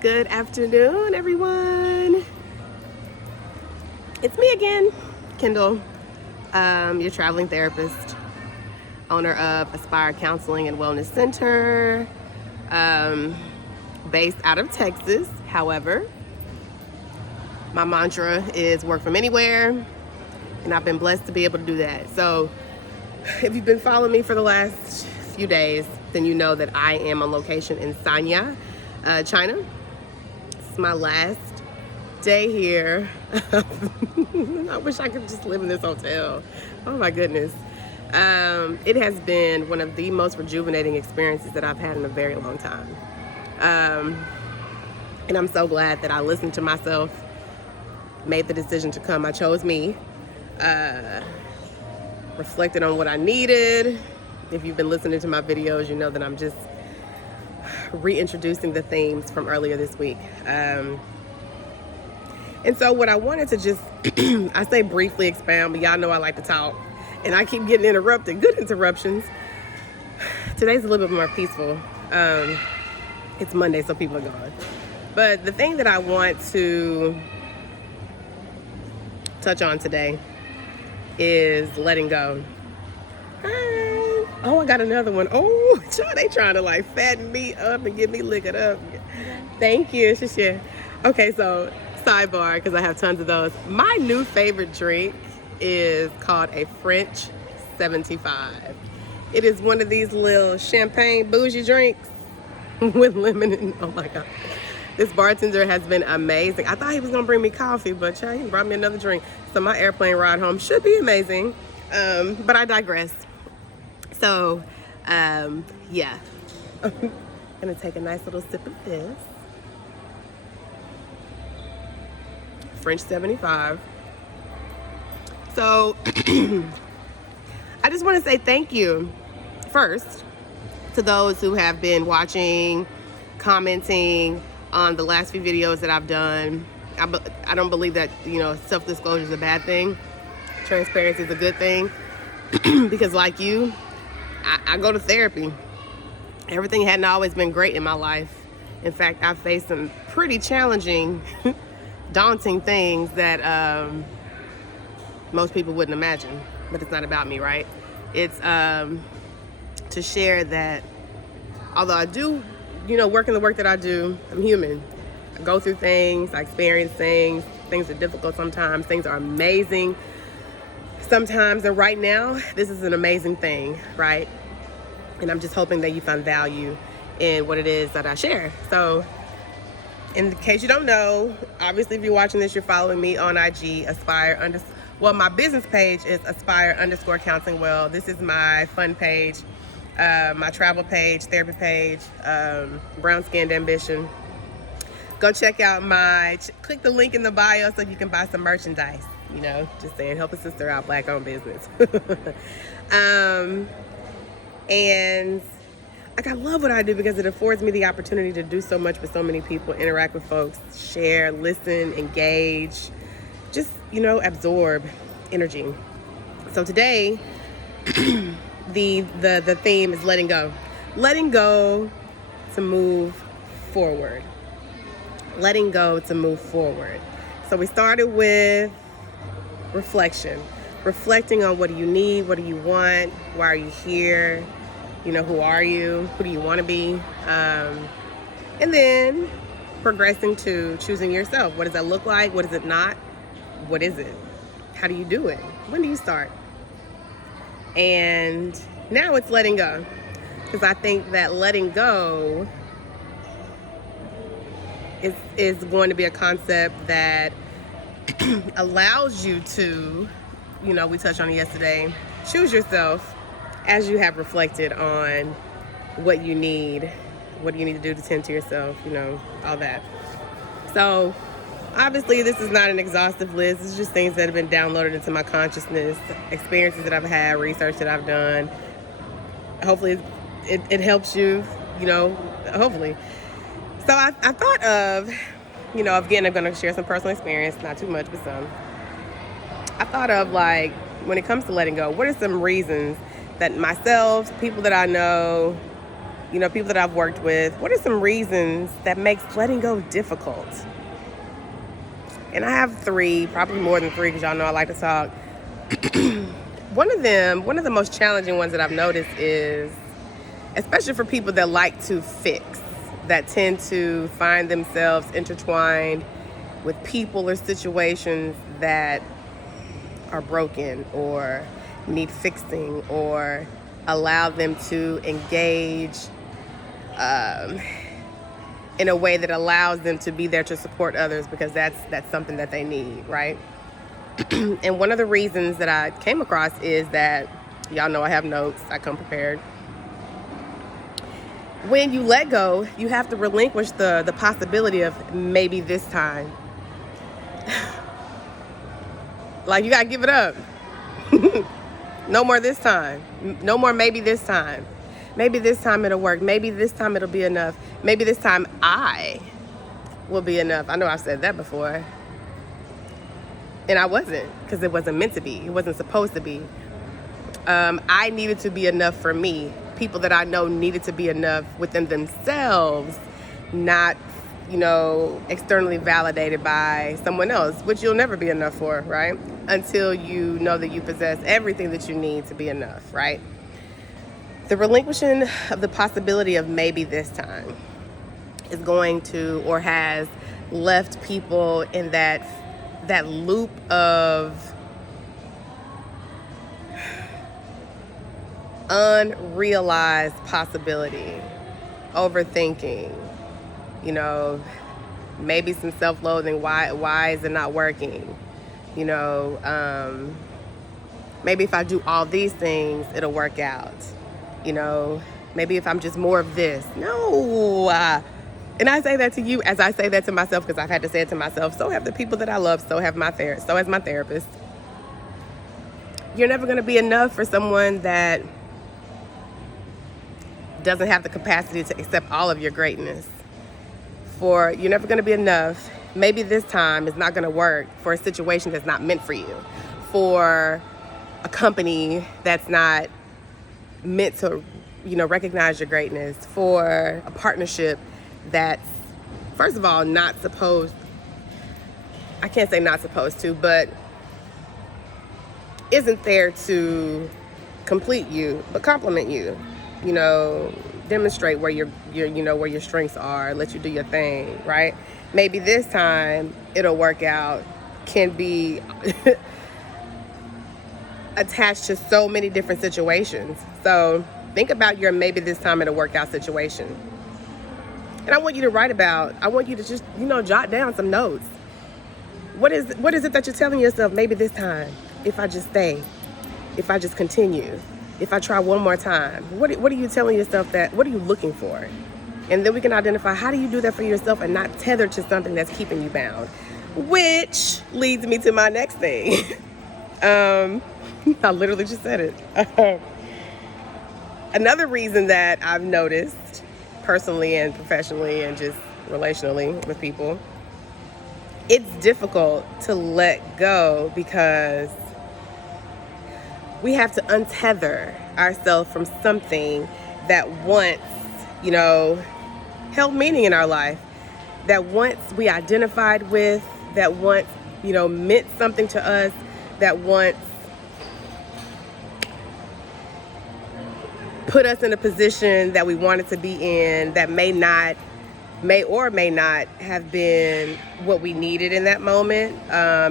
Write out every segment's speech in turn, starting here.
Good afternoon, everyone. It's me again, Kindall, your traveling therapist, owner of Aspire Counseling and Wellness Center, based out of Texas. However, my mantra is work from anywhere, and I've been blessed to be able to do that. So if you've been following me for the last few days, then you know that I am on location in Sanya, China. It's my last day here. I wish I could just live in this hotel. Oh my goodness. It has been one of the most rejuvenating experiences that I've had in a very long time. And I'm so glad that I listened to myself, made the decision to come. I chose me, reflected on what I needed. If you've been listening to my videos, you know that I'm just reintroducing the themes from earlier this week. And so what I wanted to just, I say briefly expound, but y'all know I like to talk, and I keep getting interrupted, good interruptions. Today's a little bit more peaceful. It's Monday, so people are gone. But the thing that I want to touch on today is letting go. Hi. Oh, I got another one. Oh, they trying to like fatten me up and get me liquored up. Thank you, Shashia. Okay, so sidebar, because I have tons of those. My new favorite drink is called a French 75. It is one of these little champagne bougie drinks with lemon and, oh my God. This bartender has been amazing. I thought he was gonna bring me coffee, but he brought me another drink. So my airplane ride home should be amazing, but I digress. So, yeah. I'm gonna take a nice little sip of this. French 75. So, I just wanna say thank you first to those who have been watching, commenting on the last few videos that I've done. I don't believe that, self-disclosure is a bad thing. Transparency is a good thing. Because like you, I go to therapy. Everything hadn't always been great in my life. In fact, I've faced some pretty challenging, daunting things that most people wouldn't imagine. But it's not about me, right? It's to share that although I do, work in the work that I do, I'm human. I go through things, I experience things. Things are difficult sometimes. Things are amazing sometimes. And right now, this is an amazing thing, right? And I'm just hoping that you find value in what it is that I share. So in case you don't know, obviously if you're watching this, you're following me on IG, my business page is Aspire_Counseling Well. This is my fun page, my travel page, therapy page, brown skinned ambition. Go check out click the link in the bio so you can buy some merchandise. Just saying, help a sister out, Black owned business. And I love what I do because it affords me the opportunity to do so much with so many people, interact with folks, share, listen, engage, just, absorb energy. So today, the theme is letting go. Letting go to move forward. Letting go to move forward. So we started with reflection. Reflecting on what do you need, what do you want, why are you here, who are you, who do you want to be, and then progressing to choosing yourself. What does that look like? What is it not? What is it? How do you do it? When do you start? And now it's letting go, because I think that letting go is going to be a concept that allows you to, we touched on it yesterday, choose yourself as you have reflected on what you need to do to tend to yourself, all that. So obviously this is not an exhaustive list. It's just things that have been downloaded into my consciousness, experiences that I've had, research that I've done. Hopefully it helps you, hopefully. So I thought of, again, I'm going to share some personal experience, not too much, but some. I thought of, when it comes to letting go, what are some reasons that myself, people that I know, people that I've worked with, what are some reasons that makes letting go difficult? And I have 3, probably more than 3, because y'all know I like to talk. One of the most challenging ones that I've noticed is, especially for people that like to fix, that tend to find themselves intertwined with people or situations that are broken or need fixing, or allow them to engage in a way that allows them to be there to support others, because that's something that they need, right? And one of the reasons that I came across is that, y'all know I have notes, I come prepared. When you let go, you have to relinquish the possibility of maybe this time. Like, you gotta give it up. No more this time. No more maybe this time. Maybe this time it'll work. Maybe this time it'll be enough. Maybe this time I will be enough. I know I've said that before. And I wasn't, because it wasn't meant to be. It wasn't supposed to be. I needed to be enough for me. People that I know needed to be enough within themselves, not, externally validated by someone else, which you'll never be enough for, right? Until you know that you possess everything that you need to be enough, right? The relinquishing of the possibility of maybe this time is going to, or has left people in that loop of unrealized possibility, overthinking, maybe some self-loathing. Why is it not working? Maybe if I do all these things, it'll work out. Maybe if I'm just more of this. No. And I say that to you as I say that to myself, because I've had to say it to myself. So have the people that I love. So has my therapist. You're never going to be enough for someone that doesn't have the capacity to accept all of your greatness. You're never going to be enough. Maybe this time is not going to work for a situation that's not meant for you. For a company that's not meant to, recognize your greatness. For a partnership that's, first of all, I can't say not supposed to, but isn't there to complete you, but complement you. Demonstrate where where your strengths are, let you do your thing, right? Maybe this time it'll work out, can be attached to so many different situations. So think about your maybe this time it'll work out situation. And I want you to just, jot down some notes. What is it that you're telling yourself, maybe this time, if I just stay, if I just continue, if I try one more time? What are you telling yourself what are you looking for? And then we can identify, how do you do that for yourself and not tethered to something that's keeping you bound? Which leads me to my next thing. I literally just said it. Another reason that I've noticed personally and professionally and just relationally with people, it's difficult to let go because we have to untether ourselves from something that once, held meaning in our life, that once we identified with, that once, meant something to us, that once put us in a position that we wanted to be in, that may or may not have been what we needed in that moment,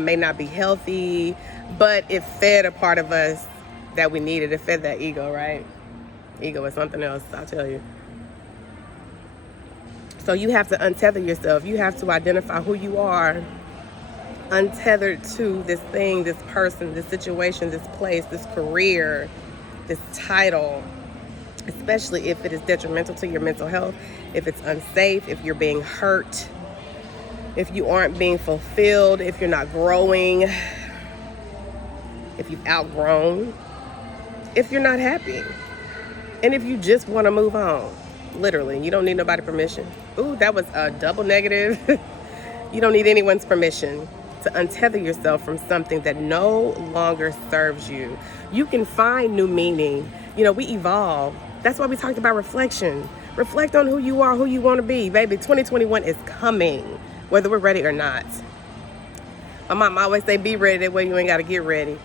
may not be healthy, but it fed a part of us that we needed. It fed that ego, right? Ego is something else, I'll tell you. So you have to untether yourself. You have to identify who you are, untethered to this thing, this person, this situation, this place, this career, this title, especially if it is detrimental to your mental health, if it's unsafe, if you're being hurt, if you aren't being fulfilled, if you're not growing, if you've outgrown, if you're not happy, and if you just want to move on. Literally, you don't need nobody's permission. Ooh, that was a double negative. You don't need anyone's permission to untether yourself from something that no longer serves you. You can find new meaning. We evolve. That's why we talked about reflection. Reflect on who you are, who you want to be. Baby, 2021 is coming, whether we're ready or not. My mom always say, be ready, that way you ain't got to get ready.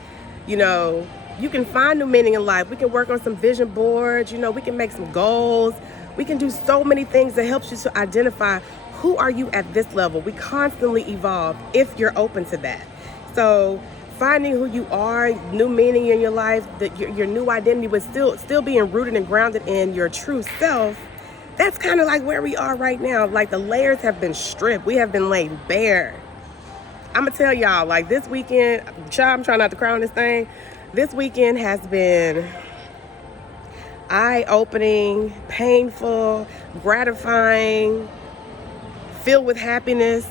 You know, you can find new meaning in life. We can work on some vision boards. You know, we can make some goals. We can do so many things that helps you to identify who are you at this level. We constantly evolve if you're open to that. So finding who you are, new meaning in your life, that your new identity, but still being rooted and grounded in your true self. That's kind of like where we are right now. Like the layers have been stripped. We have been laid bare. I'm gonna tell y'all, like this weekend, child, I'm trying not to cry on this thing. This weekend has been eye-opening, painful, gratifying, filled with happiness,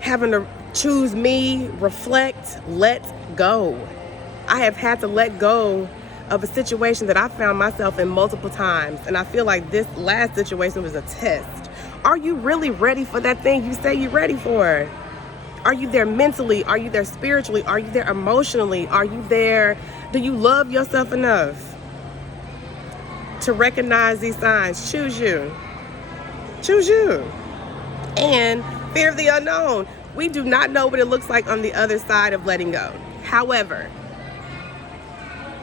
having to choose me, reflect, let go. I have had to let go of a situation that I found myself in multiple times. And I feel like this last situation was a test. Are you really ready for that thing you say you're ready for? Are you there mentally? Are you there spiritually? Are you there emotionally? Are you there? Do you love yourself enough to recognize these signs? Choose you. Choose you. And fear of the unknown. We do not know what it looks like on the other side of letting go. However,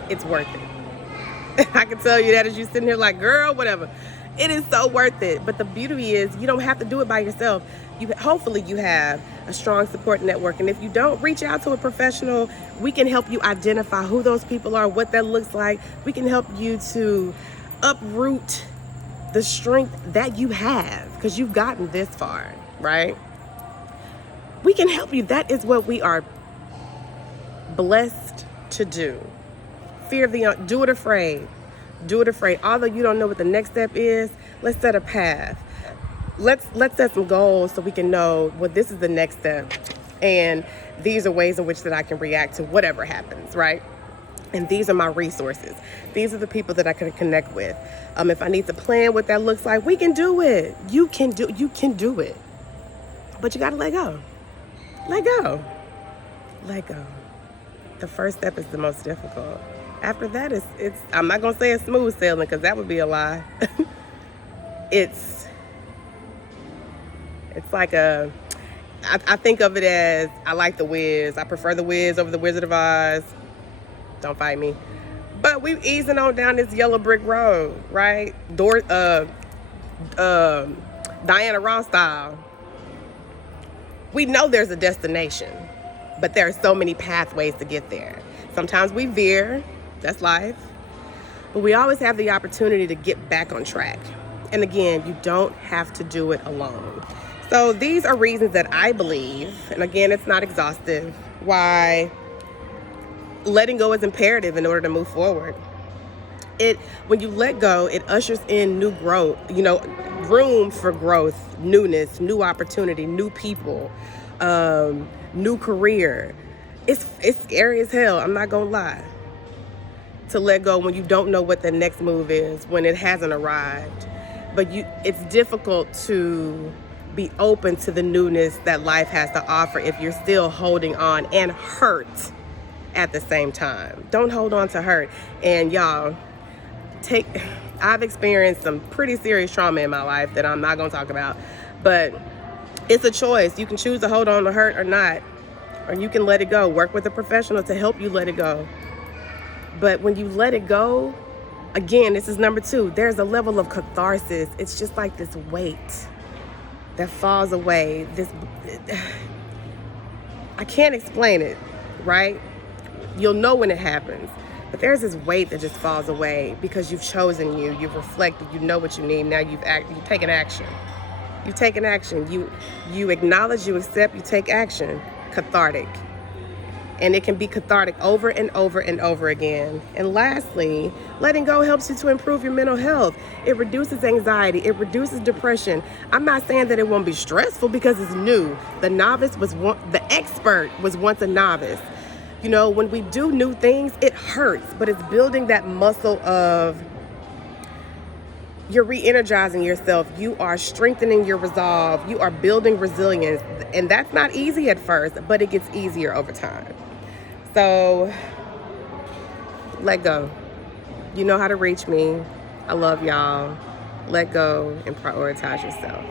it's worth it. I can tell you that as you sitting here like, girl, whatever. It is so worth it. But the beauty is you don't have to do it by yourself. Hopefully you have a strong support network. And if you don't, reach out to a professional. We can help you identify who those people are, what that looks like. We can help you to uproot the strength that you have because you've gotten this far, right? We can help you. That is what we are blessed to do. Fear of the do it afraid. Do it afraid. Although you don't know what the next step is, let's set a path. Let's set some goals so we can know, well, this is the next step. And these are ways in which that I can react to whatever happens, right? And these are my resources. These are the people that I can connect with. If I need to plan what that looks like, we can do it. You can do it. But you gotta let go. Let go. Let go. The first step is the most difficult. After that, it's I'm not gonna say it's smooth sailing because that would be a lie. It's like I think of it as, I like The Wiz. I prefer The Wiz over The Wizard of Oz. Don't fight me. But we easing on down this yellow brick road, right? Diana Ross style. We know there's a destination, but there are so many pathways to get there. Sometimes we veer, that's life. But we always have the opportunity to get back on track. And again, you don't have to do it alone. So these are reasons that I believe, and again, it's not exhaustive, why letting go is imperative in order to move forward. When you let go, it ushers in new growth, room for growth, newness, new opportunity, new people, new career. It's scary as hell, I'm not gonna lie, to let go when you don't know what the next move is, when it hasn't arrived. But it's difficult to be open to the newness that life has to offer if you're still holding on and hurt at the same time. Don't hold on to hurt. And y'all, I've experienced some pretty serious trauma in my life that I'm not gonna talk about, but it's a choice. You can choose to hold on to hurt or not, or you can let it go. Work with a professional to help you let it go. But when you let it go, again, this is number 2, there's a level of catharsis. It's just like this weight that falls away. I can't explain it, right? You'll know when it happens. But there's this weight that just falls away because you've chosen you've reflected, you know what you need. Now you've taken action. You've taken action. You acknowledge, you accept, you take action. Cathartic. And it can be cathartic over and over and over again. And lastly, letting go helps you to improve your mental health. It reduces anxiety. It reduces depression. I'm not saying that it won't be stressful because it's new. The expert was once a novice. When we do new things, it hurts, but it's building that muscle of you're re-energizing yourself. You are strengthening your resolve. You are building resilience. And that's not easy at first, but it gets easier over time. So let go. You know how to reach me. I love y'all. let go, and prioritize yourself.